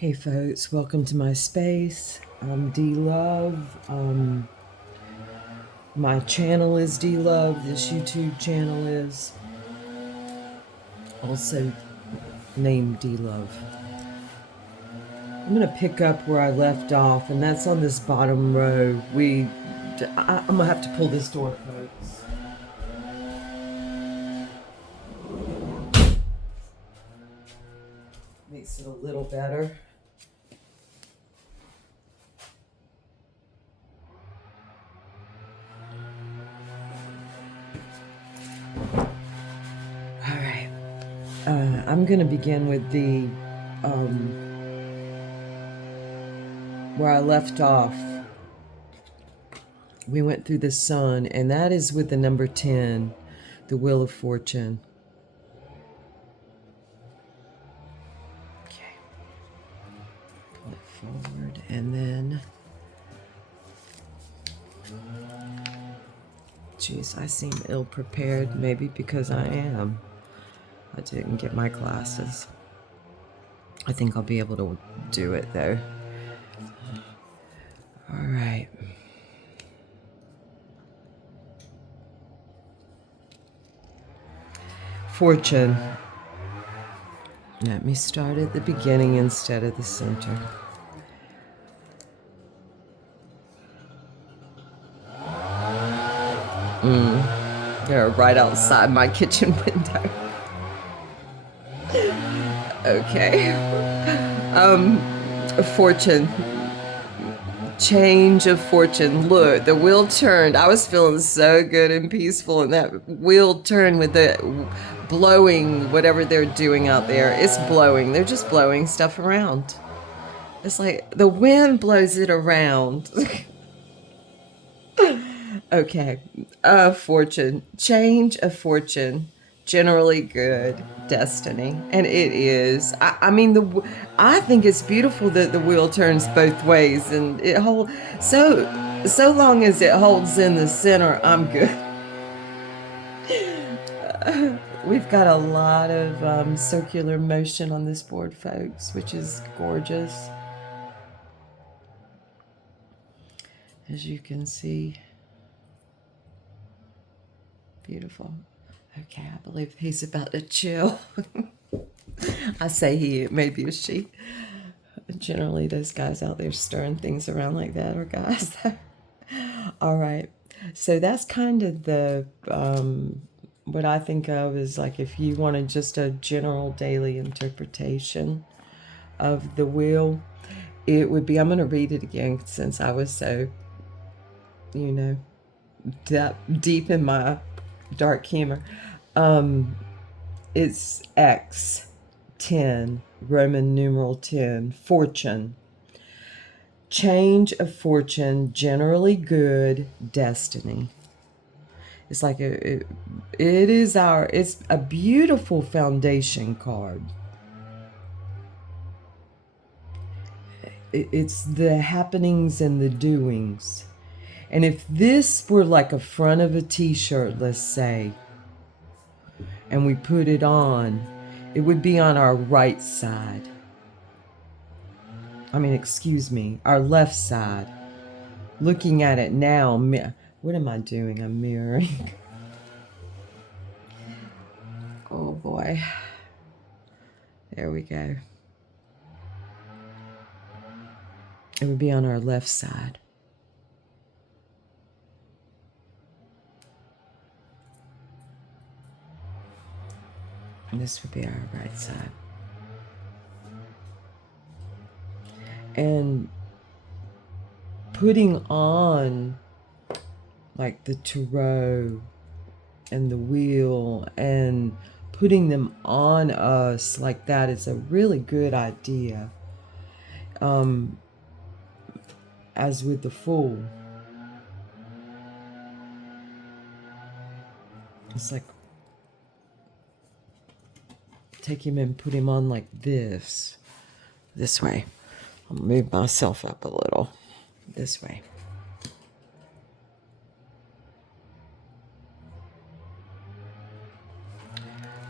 Hey folks, welcome to my space. I'm D-Love. My channel is D-Love. This YouTube channel is also named D-Love. I'm gonna pick up where I left off, and that's on this bottom row. I'm gonna have to pull this door, folks. Makes it a little better. All right. I'm gonna begin with the where I left off. We went through the sun, and that is with the number 10, the Wheel of Fortune. Okay. Pull it forward, and then, geez, I seem ill-prepared, maybe because I am. I didn't get my glasses. I think I'll be able to do it, though. All right. Fortune. Let me start at the beginning instead of the center. They're right outside my kitchen window. Okay. Fortune. Change of fortune. Look, the wheel turned. I was feeling so good and peaceful, and that wheel turned with the blowing, whatever they're doing out there. It's blowing. They're just blowing stuff around. It's like the wind blows it around. Okay. Fortune. Change of fortune. Generally good. Destiny. And it is. I mean, I think it's beautiful that the wheel turns both ways, and it holds. So long as it holds in the center, I'm good. We've got a lot of circular motion on this board, folks, which is gorgeous. As you can see. Beautiful. Okay, I believe he's about to chill. I say he, it may be a she. Generally, those guys out there stirring things around like that are guys. All right. So that's kind of the, what I think of is like if you wanted just a general daily interpretation of the wheel, it would be, I'm going to read it again since I was so, that deep in my dark humor. It's X 10, Roman numeral 10, fortune. Change of fortune, generally good, destiny. It's like it's a beautiful foundation card. It's the happenings and the doings. And if this were like a front of a t-shirt, let's say, and we put it on, it would be on our right side. Excuse me, our left side. Looking at it now, what am I doing? I'm mirroring. Oh boy. There we go. It would be on our left side. And this would be our right side. And putting on like the tarot and the wheel and putting them on us like that is a really good idea. As with the Fool, it's like take him and put him on like this way. I'll move myself up a little this way.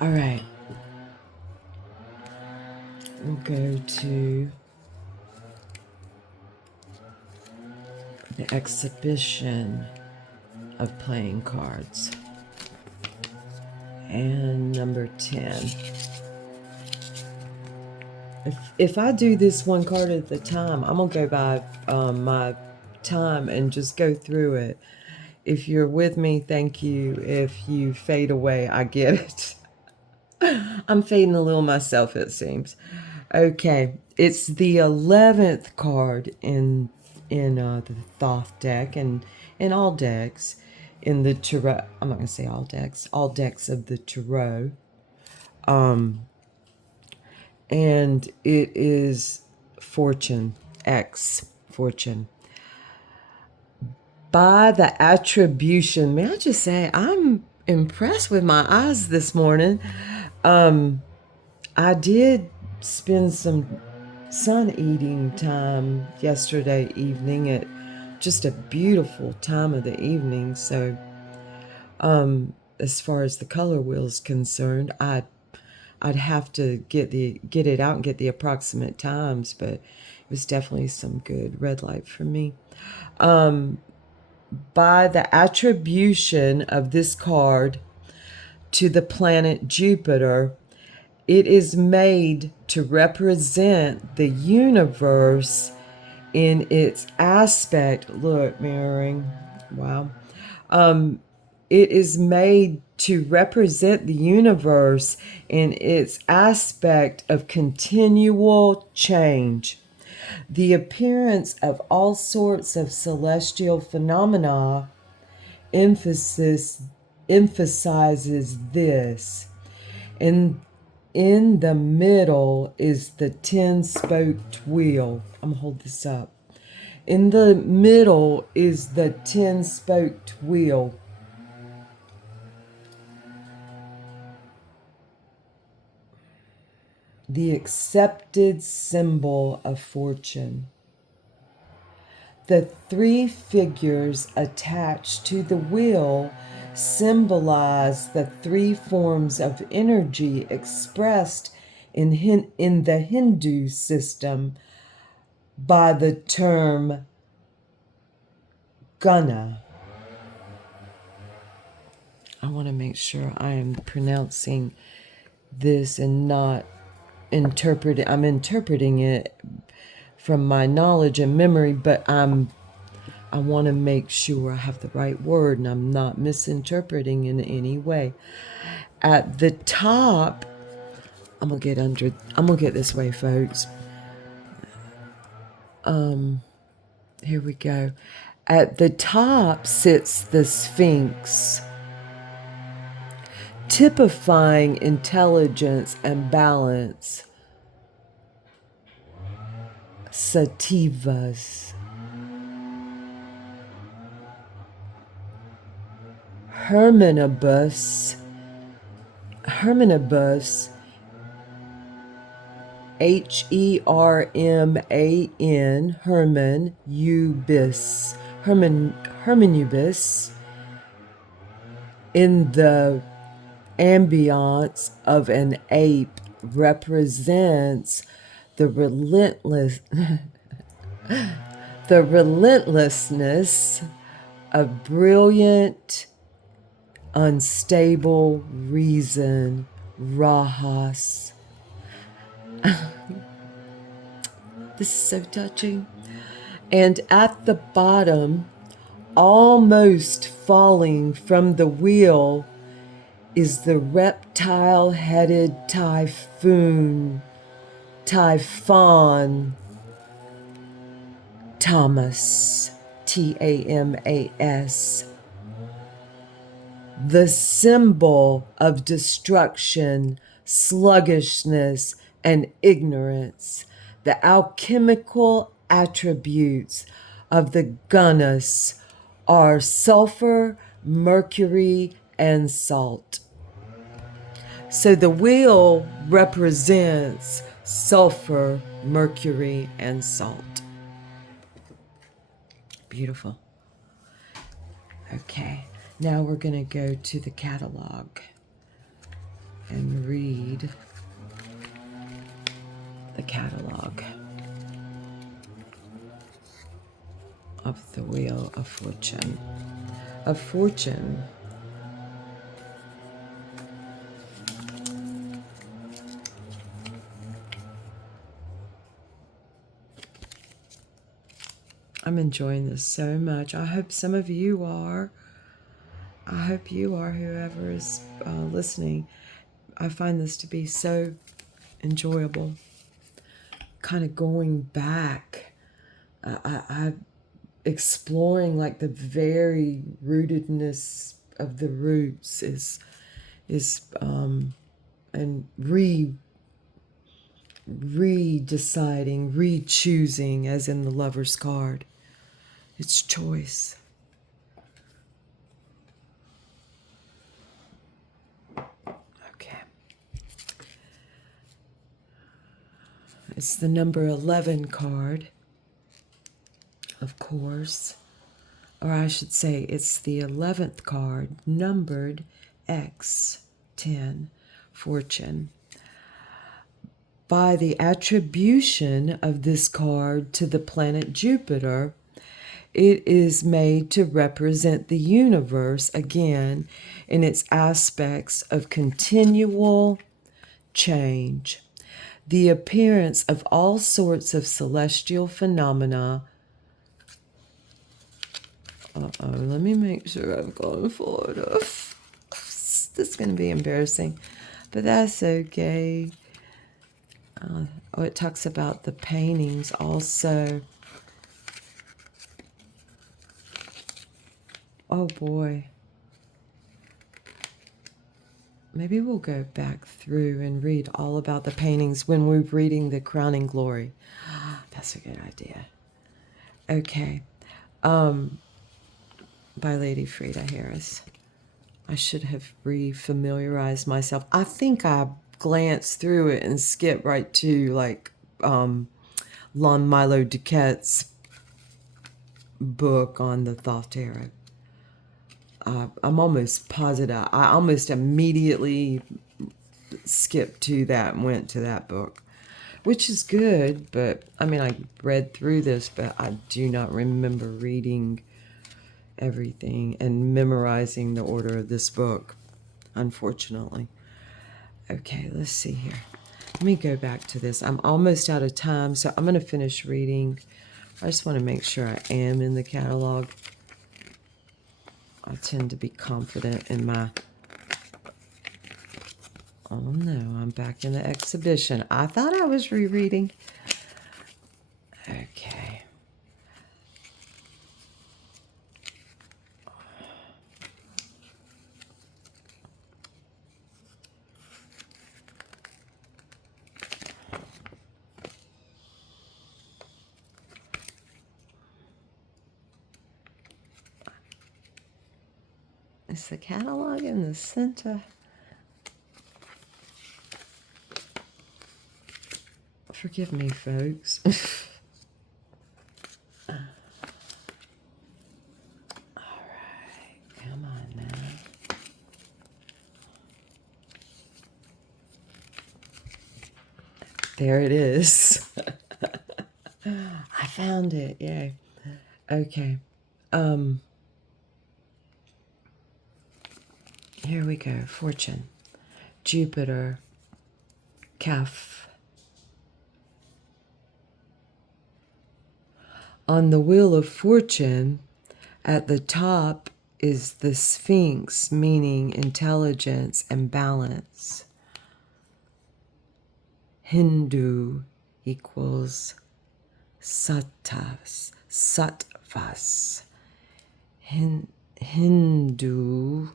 All right. We'll go to The exhibition of playing cards. And number 10. If I do this one card at a time, I'm going to go by my time and just go through it. If you're with me, thank you. If you fade away, I get it. I'm fading a little myself, it seems. Okay, it's the 11th card in the Thoth deck and in all decks in the tarot. I'm not going to say all decks of the tarot. And it is Fortune, X, Fortune. By the attribution, may I just say, I'm impressed with my eyes this morning. I did spend some sun-eating time yesterday evening at just a beautiful time of the evening. So as far as the color wheel is concerned, I'd have to get it out and get the approximate times, but it was definitely some good red light for me. By the attribution of this card to the planet Jupiter, it is made to represent the universe in its aspect. Look, mirroring. Wow. It is made to represent the universe in its aspect of continual change. The appearance of all sorts of celestial phenomena emphasizes this. In the middle is the 10-spoked wheel. I'm going to hold this up. In the middle is the 10-spoked wheel. The accepted symbol of fortune. The three figures attached to the wheel symbolize the three forms of energy expressed in the Hindu system by the term guna. I want to make sure I am pronouncing this and not interpreting. I'm interpreting it from my knowledge and memory, but I want to make sure I have the right word and I'm not misinterpreting in any way. At the top, I'm gonna get this way, folks. Here we go. At the top sits the Sphinx, typifying intelligence and balance. Sativas. Hermanibus, Herman, Hermanubis, in the ambience of an ape, represents the relentlessness of brilliant, unstable reason, Rahas. This is so touching. And at the bottom, almost falling from the wheel, is the reptile-headed typhon, Tamas, Tamas, the symbol of destruction, sluggishness, and ignorance, the alchemical attributes of the gunas are sulfur, mercury, and salt. So the wheel represents sulfur, mercury, and salt. Beautiful. Okay, now we're going to go to the catalog and read the catalog. of the Wheel of Fortune. Of fortune. I'm enjoying this so much. I hope some of you are. I hope you are, whoever is listening. I find this to be so enjoyable. Kind of going back. I exploring like the very rootedness of the roots is and re-deciding, re-choosing, as in the Lover's card. It's choice. Okay. It's the number 11 card, of course. Or I should say it's the 11th card, numbered X10, Fortune. By the attribution of this card to the planet Jupiter, it is made to represent the universe again in its aspects of continual change, the appearance of all sorts of celestial phenomena. Let me make sure I've gone forward. This is going to be embarrassing, but that's okay. It talks about the paintings also. Oh boy. Maybe we'll go back through and read all about the paintings when we're reading the Crowning Glory. That's a good idea. Okay. By Lady Frida Harris. I should have re-familiarized myself. I think I glanced through it and skipped right to like Lon Milo Duquette's book on the Thoth Tarot. I'm almost positive. I almost immediately skipped to that and went to that book, which is good. But I mean, I read through this, but I do not remember reading everything and memorizing the order of this book, unfortunately. Okay, let's see here. Let me go back to this. I'm almost out of time, so I'm going to finish reading. I just want to make sure I am in the catalog. I tend to be confident in my... Oh no, I'm back in the exhibition. I thought I was rereading. Okay. Is the catalog in the center? Forgive me, folks. All right, come on now. There it is. I found it. Yay. Okay. Here we go. Fortune. Jupiter. Kaf. On the Wheel of Fortune, at the top is the Sphinx, meaning intelligence and balance. Hindu equals sattvas. Hindu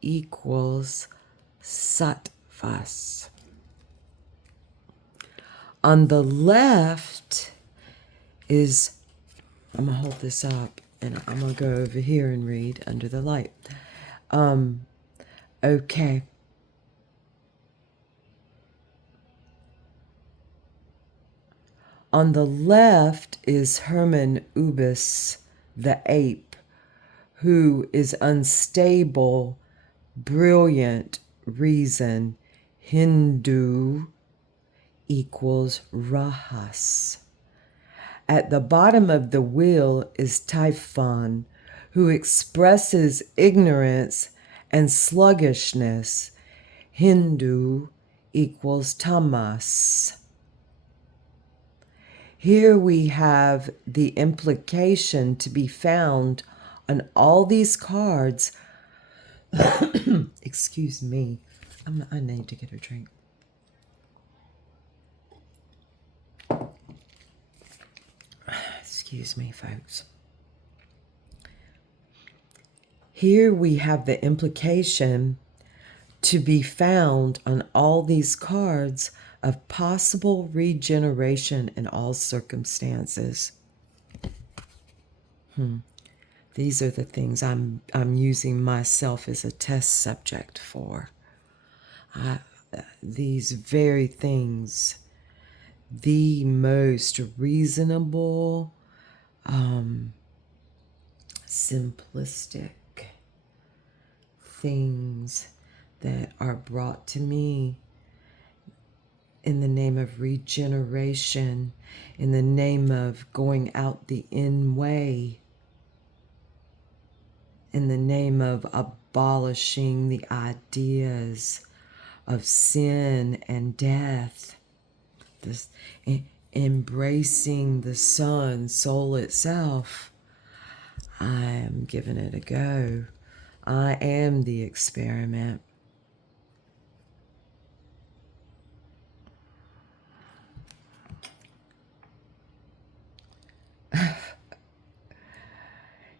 equals sattvas. On the left is, I'm going to hold this up and I'm going to go over here and read under the light. Okay. On the left is Hermann Ubis, the ape, who is unstable, brilliant reason, Hindu equals Rahas. At the bottom of the wheel is Typhon, who expresses ignorance and sluggishness. Hindu equals Tamas. Here we have the implication to be found on all these cards. Excuse me. I need to get a drink. Excuse me, folks. Here we have the implication to be found on all these cards of possible regeneration in all circumstances. These are the things I'm using myself as a test subject for. These very things, the most reasonable, simplistic things that are brought to me in the name of regeneration, in the name of going out the in way, in the name of abolishing the ideas of sin and death, this embracing the sun, soul itself. I am giving it a go. I am the experiment.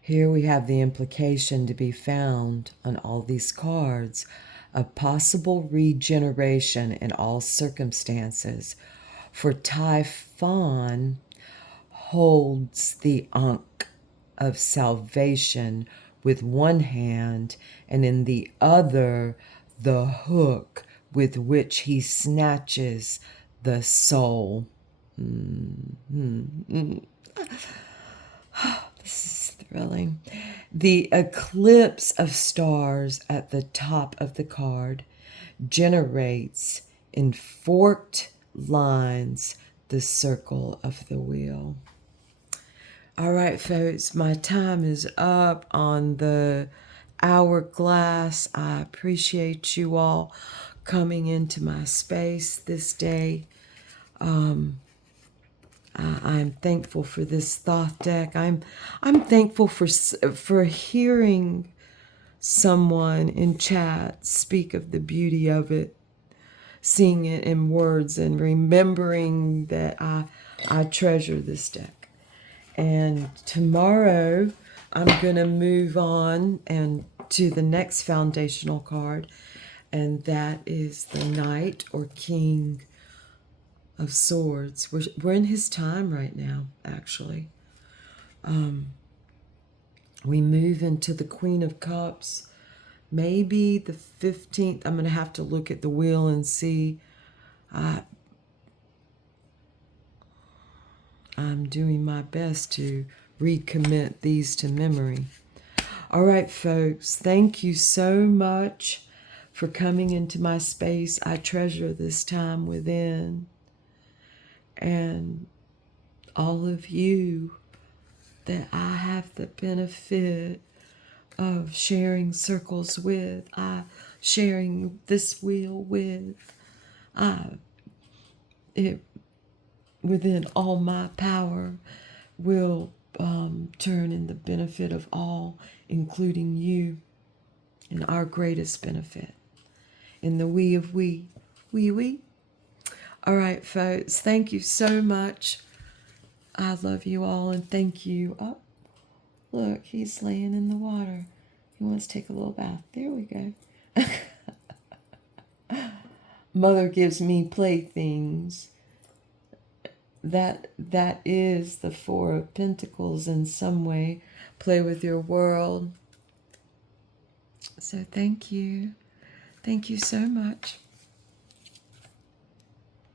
Here we have the implication to be found on all these cards of possible regeneration in all circumstances. For Typhon holds the Ankh of salvation with one hand, and in the other the hook with which he snatches the soul. This is thrilling. The eclipse of stars at the top of the card generates in forked lines the circle of the wheel. All right, folks, my time is up on the hourglass. I appreciate you all coming into my space this day. I'm thankful for this Thoth deck. I'm thankful for hearing someone in chat speak of the beauty of it, seeing it in words, and remembering that I treasure this deck. And tomorrow I'm going to move on and to the next foundational card, and that is the Knight or King of Swords. We're in his time right now, actually. We move into the Queen of Cups, maybe the 15th. I'm going to have to look at the wheel and see. I'm doing my best to recommit these to memory. All right, folks, thank you so much for coming into my space. I treasure this time within. And all of you that I have the benefit of sharing circles with, sharing this wheel with, it within all my power will turn in the benefit of all, including you, and our greatest benefit in the we of we. All right, folks, thank you so much. I love you all, and thank you. Oh, look, he's laying in the water. He wants to take a little bath. There we go. Mother gives me playthings. That is the Four of Pentacles in some way. Play with your world. So thank you. Thank you so much.